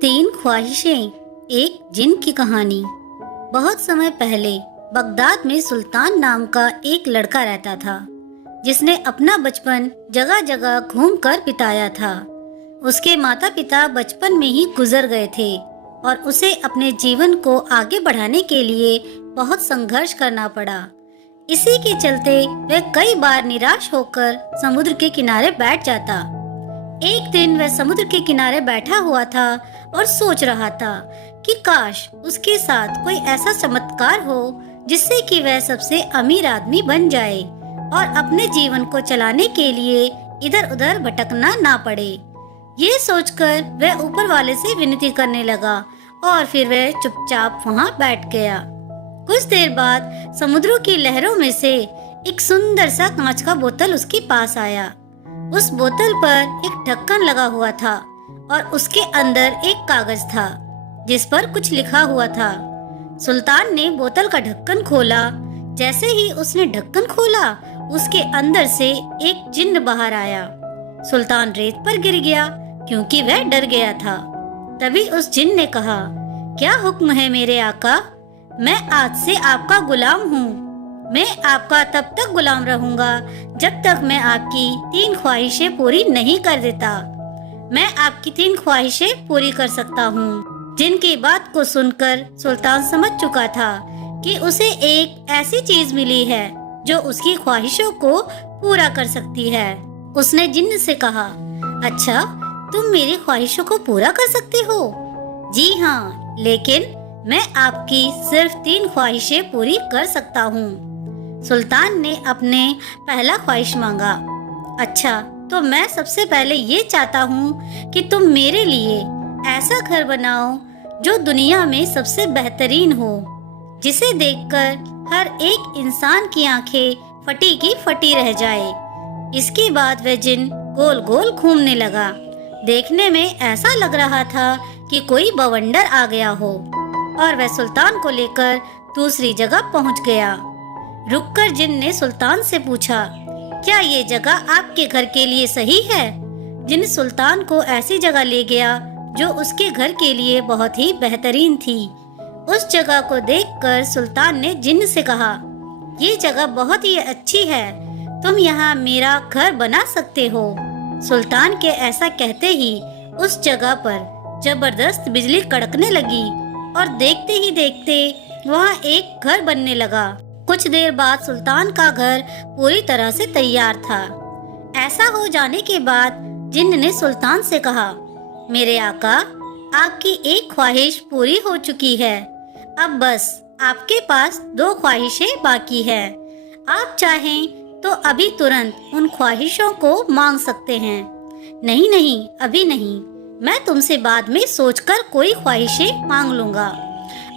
तीन ख्वाहिशें, एक जिन की कहानी। बहुत समय पहले बगदाद में सुल्तान नाम का एक लड़का रहता था, जिसने अपना बचपन जगह जगह घूमकर बिताया था। उसके माता पिता बचपन में ही गुजर गए थे और उसे अपने जीवन को आगे बढ़ाने के लिए बहुत संघर्ष करना पड़ा। इसी के चलते वह कई बार निराश होकर समुद्र के किनारे बैठ जाता। एक दिन वह समुद्र के किनारे बैठा हुआ था और सोच रहा था कि काश उसके साथ कोई ऐसा चमत्कार हो जिससे कि वह सबसे अमीर आदमी बन जाए और अपने जीवन को चलाने के लिए इधर उधर भटकना ना पड़े। ये सोचकर वह ऊपर वाले से विनती करने लगा और फिर वह चुपचाप वहाँ बैठ गया। कुछ देर बाद समुद्रों की लहरों में से एक सुंदर सा कांच का बोतल उसके पास आया। उस बोतल पर एक ढक्कन लगा हुआ था और उसके अंदर एक कागज था जिस पर कुछ लिखा हुआ था। सुल्तान ने बोतल का ढक्कन खोला। जैसे ही उसने ढक्कन खोला, उसके अंदर से एक जिन्न बाहर आया। सुल्तान रेत पर गिर गया क्योंकि वह डर गया था। तभी उस जिन्न ने कहा, क्या हुक्म है मेरे आका? मैं आज से आपका गुलाम हूँ। मैं आपका तब तक गुलाम रहूंगा जब तक मैं आपकी 3 ख्वाहिशें पूरी नहीं कर देता। मैं आपकी 3 ख्वाहिशें पूरी कर सकता हूँ। जिनकी बात को सुनकर सुल्तान समझ चुका था कि उसे एक ऐसी चीज मिली है जो उसकी ख्वाहिशों को पूरा कर सकती है। उसने जिन्न से कहा, अच्छा, तुम मेरी ख्वाहिशों को पूरा कर सकते हो? जी हाँ, लेकिन मैं आपकी सिर्फ 3 ख्वाहिशें पूरी कर सकता हूँ। सुल्तान ने अपने पहला ख्वाहिश मांगा। अच्छा, तो मैं सबसे पहले ये चाहता हूँ कि तुम मेरे लिए ऐसा घर बनाओ जो दुनिया में सबसे बेहतरीन हो, जिसे देखकर हर एक इंसान की आंखें फटी की फटी रह जाए। इसके बाद वह जिन्न गोल गोल घूमने लगा। देखने में ऐसा लग रहा था कि कोई बवंडर आ गया हो और वह सुल्तान को लेकर दूसरी जगह पहुँच गया। रुककर जिन्न ने सुल्तान से पूछा, क्या ये जगह आपके घर के लिए सही है? जिन्न सुल्तान को ऐसी जगह ले गया जो उसके घर के लिए बहुत ही बेहतरीन थी। उस जगह को देखकर सुल्तान ने जिन्न से कहा, ये जगह बहुत ही अच्छी है, तुम यहाँ मेरा घर बना सकते हो। सुल्तान के ऐसा कहते ही उस जगह पर जबरदस्त बिजली कड़कने लगी और देखते ही देखते वहाँ एक घर बनने लगा। कुछ देर बाद सुल्तान का घर पूरी तरह से तैयार था। ऐसा हो जाने के बाद जिन्न ने सुल्तान से कहा, मेरे आका, आपकी एक ख्वाहिश पूरी हो चुकी है। अब बस आपके पास 2 ख्वाहिशें बाकी है। आप चाहें तो अभी तुरंत उन ख्वाहिशों को मांग सकते हैं। नहीं नहीं, अभी नहीं, मैं तुमसे बाद में सोचकर कोई ख्वाहिशें मांग लूंगा।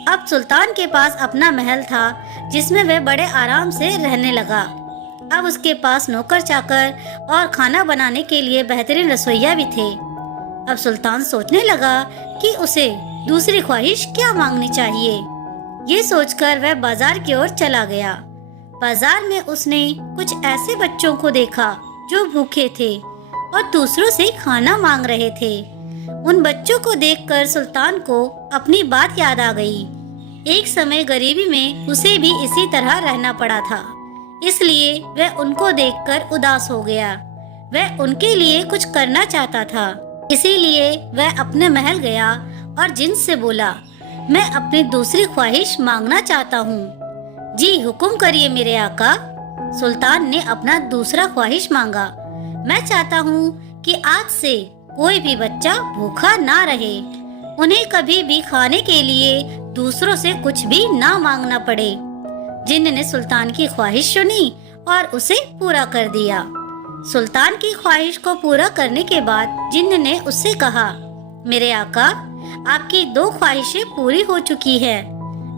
अब सुल्तान के पास अपना महल था जिसमें वह बड़े आराम से रहने लगा। अब उसके पास नौकर चाकर और खाना बनाने के लिए बेहतरीन रसोइया भी थे। अब सुल्तान सोचने लगा कि उसे दूसरी ख्वाहिश क्या मांगनी चाहिए। ये सोचकर वह बाजार की ओर चला गया। बाजार में उसने कुछ ऐसे बच्चों को देखा जो भूखे थे और दूसरों से खाना मांग रहे थे। उन बच्चों को देखकर सुल्तान को अपनी बात याद आ गई। एक समय गरीबी में उसे भी इसी तरह रहना पड़ा था, इसलिए वह उनको देखकर उदास हो गया। वह उनके लिए कुछ करना चाहता था, इसीलिए वह अपने महल गया और जिन्न से बोला, मैं अपनी दूसरी ख्वाहिश मांगना चाहता हूँ। जी हुक्म करिए मेरे आका। सुल्तान ने अपना दूसरा ख्वाहिश मांगा। मैं चाहता हूँ कि आज से कोई भी बच्चा भूखा ना रहे, उन्हें कभी भी खाने के लिए दूसरों से कुछ भी ना मांगना पड़े। जिन्न ने सुल्तान की ख्वाहिश सुनी और उसे पूरा कर दिया। सुल्तान की ख्वाहिश को पूरा करने के बाद जिन्न ने उससे कहा, मेरे आका, आपकी 2 ख्वाहिशें पूरी हो चुकी है।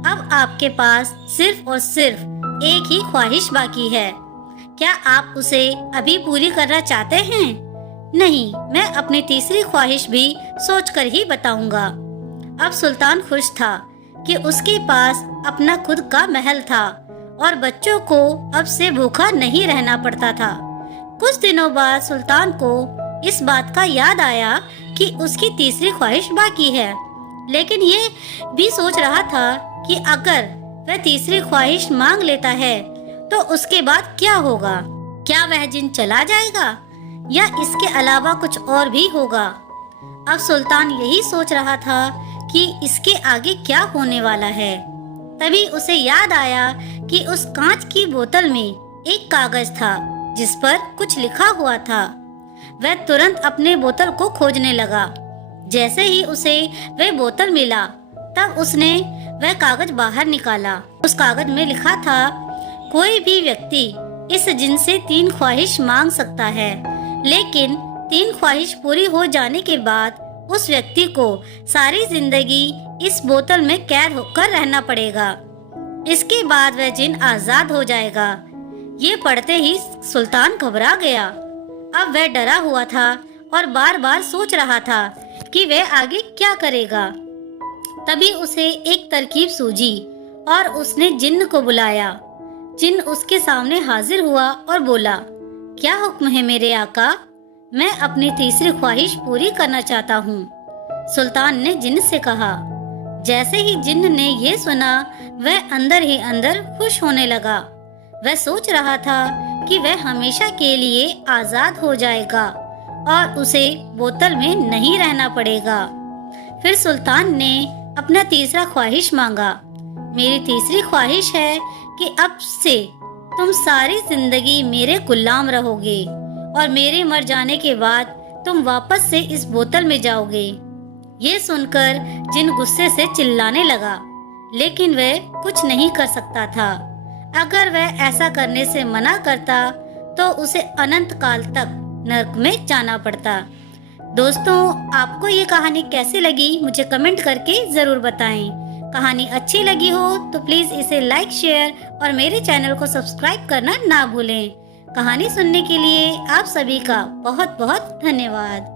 अब आपके पास सिर्फ और सिर्फ एक ही ख्वाहिश बाकी है। क्या आप उसे अभी पूरी करना चाहते हैं? नहीं, मैं अपनी तीसरी ख्वाहिश भी सोचकर ही बताऊंगा। अब सुल्तान खुश था कि उसके पास अपना खुद का महल था और बच्चों को अब से भूखा नहीं रहना पड़ता था। कुछ दिनों बाद सुल्तान को इस बात का याद आया कि उसकी तीसरी ख्वाहिश बाकी है, लेकिन ये भी सोच रहा था कि अगर वह तीसरी ख्वाहिश मांग लेता है तो उसके बाद क्या होगा। क्या वह जिन चला जाएगा या इसके अलावा कुछ और भी होगा। अब सुल्तान यही सोच रहा था कि इसके आगे क्या होने वाला है। तभी उसे याद आया कि उस कांच की बोतल में एक कागज था जिस पर कुछ लिखा हुआ था। वह तुरंत अपने बोतल को खोजने लगा। जैसे ही उसे वह बोतल मिला तब उसने वह कागज बाहर निकाला। उस कागज में लिखा था, कोई भी व्यक्ति इस जिन से 3 ख्वाहिश मांग सकता है, लेकिन 3 ख्वाहिश पूरी हो जाने के बाद उस व्यक्ति को सारी जिंदगी इस बोतल में कैद होकर रहना पड़ेगा। इसके बाद वह जिन आजाद हो जाएगा। ये पढ़ते ही सुल्तान घबरा गया। अब वह डरा हुआ था और बार बार सोच रहा था कि वह आगे क्या करेगा। तभी उसे एक तरकीब सूझी और उसने जिन्न को बुलाया। जिन्न उसके सामने हाजिर हुआ और बोला, क्या हुक्म है मेरे आका? मैं अपनी तीसरी ख्वाहिश पूरी करना चाहता हूँ। सुल्तान ने जिन्न से कहा। जैसे ही जिन्न ने ये सुना वह अंदर ही अंदर खुश होने लगा। वह सोच रहा था कि वह हमेशा के लिए आजाद हो जाएगा और उसे बोतल में नहीं रहना पड़ेगा। फिर सुल्तान ने अपना तीसरा ख्वाहिश मांगा। मेरी तीसरी ख्वाहिश है कि अब से तुम सारी जिंदगी मेरे गुलाम रहोगे और मेरे मर जाने के बाद तुम वापस से इस बोतल में जाओगे। ये सुनकर जिन गुस्से से चिल्लाने लगा, लेकिन वह कुछ नहीं कर सकता था। अगर वह ऐसा करने से मना करता तो उसे अनंत काल तक नरक में जाना पड़ता। दोस्तों, आपको ये कहानी कैसी लगी मुझे कमेंट करके जरूर बताएं। कहानी अच्छी लगी हो तो प्लीज इसे लाइक, शेयर और मेरे चैनल को सब्सक्राइब करना ना भूलें। कहानी सुनने के लिए आप सभी का बहुत बहुत धन्यवाद।